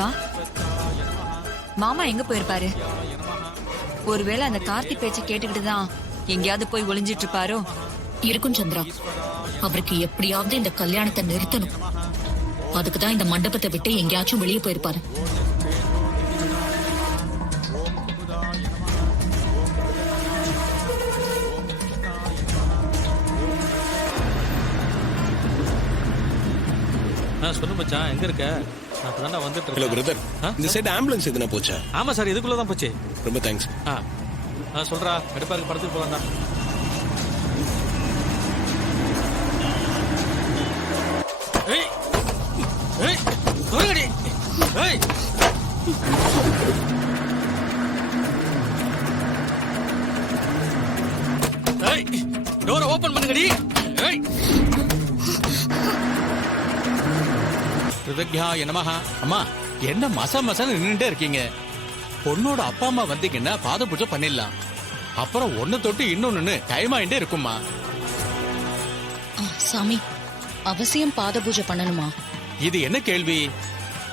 அக்கா, மாமா எங்க போயிருப்பாரு? ஒருவேளை அந்த கார்த்தி பேச்ச கேட்டுக்கிட்டுதான் எங்கேயாவது போய் ஒளிஞ்சிட்டு இருப்பாரோ? இருக்கும் சந்திரா. அவருக்கு எப்படியாவது இந்த கல்யாணத்தை நிறுத்தணும். அதுக்குதான் இந்த மண்டபத்தை விட்டு எங்கேயாச்சும் வெளியே போயிருப்பாரு. சொல்லு மச்சான், எங்க இருக்க? நான் இப்பதான் வந்துட்டு ஹலோ இருக்கேன். பிரதர், இந்த சைடு ஆம்புலன்ஸ் எதுனா போச்சா? ஆமா சார், இதுக்குள்ளதான் போச்சு. ரொம்ப தேங்க்ஸ். சொல்றா, எடுப்பாருக்கு படத்துக்கு போகலாம். ஏய் ஏய் தொலைங்கடி. ஏய் ஏய் டோரை ஓபன் பண்ணுங்கடி. ஏய் ருதக்யாய நமஹ. அம்மா, என்ன மசன்னு நின்னுட்டே இருக்கீங்க? பொண்ணோட அப்பா அம்மா வந்தீங்கன்னா பாத பூஜை பண்ணிடலாம். அப்புறம் ஒண்ணு தொட்டு இன்னொன்னு டைம் ஆயிட்டே இருக்குமா. சாமி, அவசியம் பாத பூஜை பண்ணணுமா? இது என்ன கேள்வி?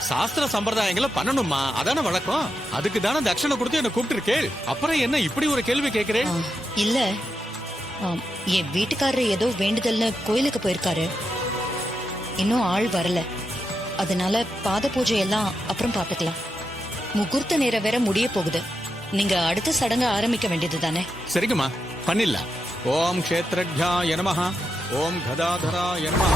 சாஸ்திர சம்பிரதாயங்களை பண்ணணுமா, அதான வழக்கம். அதுக்கு தானே தட்சணை கொடுத்து என்ன கூப்பிட்டு இருக்கேள். அப்புறம் என்ன இப்படி ஒரு கேள்வி கேக்குறேன்? இல்ல, என் வீட்டுக்காரர் ஏதோ வேண்டுதல்னு கோயிலுக்கு போயிருக்காரு. இன்னும் ஆள் வரல. அதனால பாத பூஜை எல்லாம் அப்புறம் பாத்துக்கலாம். முகூர்த்த நேரம் வேற முடிய போகுது. நீங்க அடுத்த சடங்கு ஆரம்பிக்க வேண்டியது தானே? சரிங்கம்மா, பண்ணிடலாம். ஓம் க்ஷேத்ரஜ்ஞாய நமஹ. ஓம் கதாதராய நமஹ.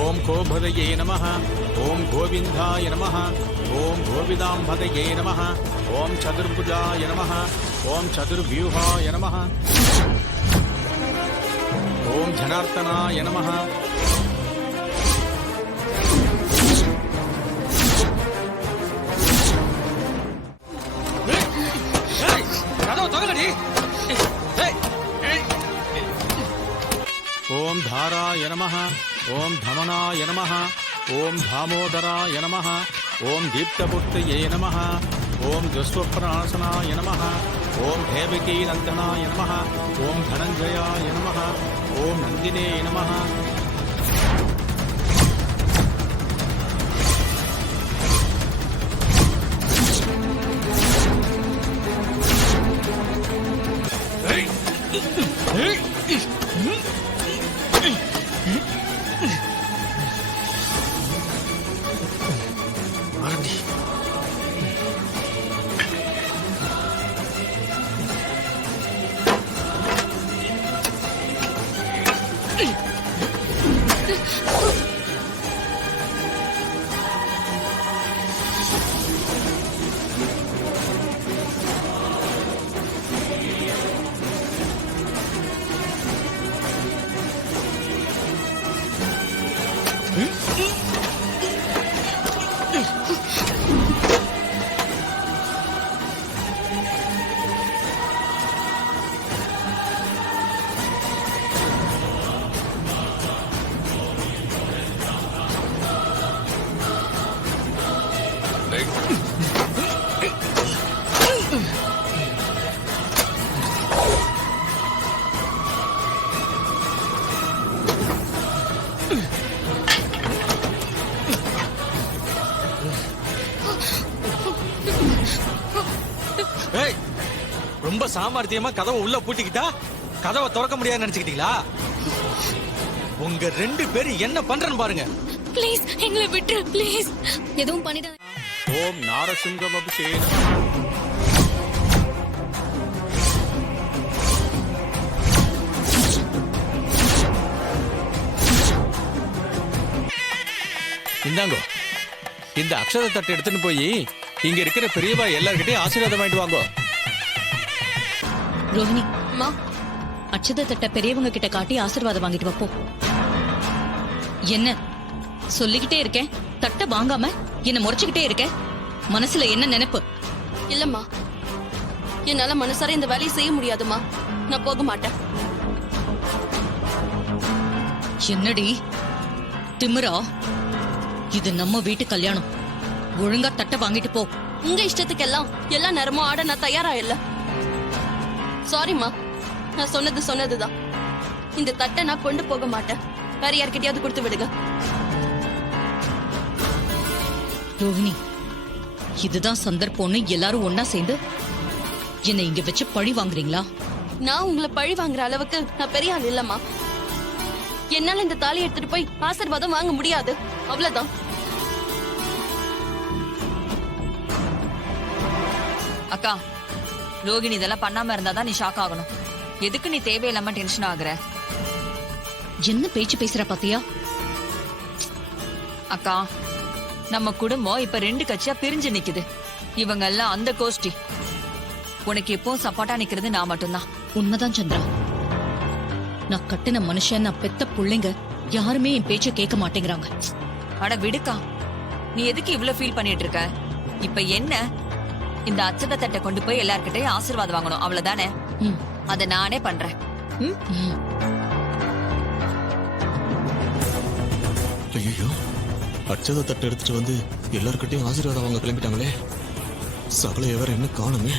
ஓம் கோபதயே நமஹ. ஓம் கோவிந்தாய நமஹ. ஓம் கோவிதாம்பதயே நமஹ. ஓம் சதுர்புஜாய நமஹ. ஓம் சதுர்வியூஹாய நமஹ. ஓம் ஜனார்த்தனாய நமஹ. கதவை திறங்கடி. ஓம் தாராய நமஹ. ஓம் தமனாய நமஹ. ஓம் தாமோதராய நமஹ. ஓம் தீப்தபுர்த்தயே நமஹ. ஓம் துஸ்வப்ரநாசனாய நமஹ. ஓம் தேவகீ நந்தனாய நமஹ. ஓம் தனஞ்சயாய நமஹ. ஓம் நந்தினே நமஹ. ரொம்ப சாமர்த்தியமா கதவை உள்ள பூட்டிக்கிட்டா கதவை திறக்க முடியாது நினைச்சுக்கிட்டீங்களா? உங்க ரெண்டு பேரும் என்ன பண்றன்னு பாருங்க. ப்ளீஸ் எங்களை விட்டுரு, ப்ளீஸ். எதுவும் பண்ணிடாத. ஓம் நாரசிங்க வபுஷே நமஹ. இந்தாங்கோ, இந்த அக்ஷத தட்டு எடுத்துன்னு போய் இங்க இருக்கிற பெரியவா எல்லார்கிட்டயும் ஆசீர்வாதம் வாங்கிட்டு வாங்கோ. ரோஹிணி, அம்மா, அச்சத தட்ட பெரியவங்க கிட்ட காட்டி ஆசீர்வாதம் வாங்கிட்டு வப்போ. என்ன சொல்லிக்கிட்டே இருக்கேன், தட்ட வாங்காம என்ன முறைச்சுக்கிட்டே இருக்க? மனசுல என்ன நினைப்பு? இல்லம்மா, என்னால மனசார இந்த வேலையை செய்ய முடியாதுமா. நான் போக மாட்டேன். என்னடி திமிரா? இது நம்ம வீட்டு கல்யாணம். ஒழுங்கா தட்ட வாங்கிட்டு போ. உங்க இஷ்டத்துக்கெல்லாம் எல்லா நேரமும் ஆட நான் தயாரா இல்ல. சாரிம்மா, நான் சொன்னதுதான். இந்த தட்டை நான் கொண்டு போக மாட்டேன். வேற யார்கிட்டயாவது கொடுத்து விடுங்க. ரோஹிணி, இதுதான் சந்தர்ப்பம்னு எல்லாரும் ஒன்னா சேர்ந்து என்னை இங்க வச்சு பழி வாங்குறீங்களா? நான் உங்களை பழி வாங்குற அளவுக்கு நான் பெரிய ஆள் இல்லம்மா. என்னால இந்த தாலி எடுத்துட்டு போய் ஆசீர்வாதம் வாங்க முடியாது, அவ்வளவுதான். அக்கா, ரோகிணி இதெல்லாம் பண்ணாம இருந்தாதான் நீ ஷாக் ஆகணும். எதுக்கு நீ தேவையில்லாம டென்ஷன் ஆகுற? என்ன பேச்சு பேசுற பாத்தியா? அக்கா, நம்ம குடும்பம் இப்ப 2 கட்சியா பிரிஞ்சு நிக்குது. இவங்க எல்லாம் அந்த கோஷ்டி. உனக்கு எப்பவும் சப்போர்ட்டா நிக்கிறது நான் மட்டும்தான். உண்மைதான் சந்திரா. நான் கட்டின மனுஷன், நான் பெத்த புள்ளைங்க யாருமே என் பேச்ச கேட்க மாட்டேங்கிறாங்க. அட விடுக்கா, நீ எதுக்கு இவ்ளோ ஃபீல் பண்ணிட்டு இருக்க? இப்ப என்ன, இந்த அச்சத தட்டை கொண்டு போய் எல்லார்கிட்டயும் ஆசீர்வாதம் வாங்கணும், அவ்வளவுதானே? ம், அத நானே பண்றேன். ம்? ம். ஐயோ, அச்சத தட்டு எடுத்துட்டு வந்து எல்லார்கிட்டயும் ஆசீர்வாதம் அவங்க கிளம்பிட்டாங்களே. சகல எவர் என்ன காணுமே.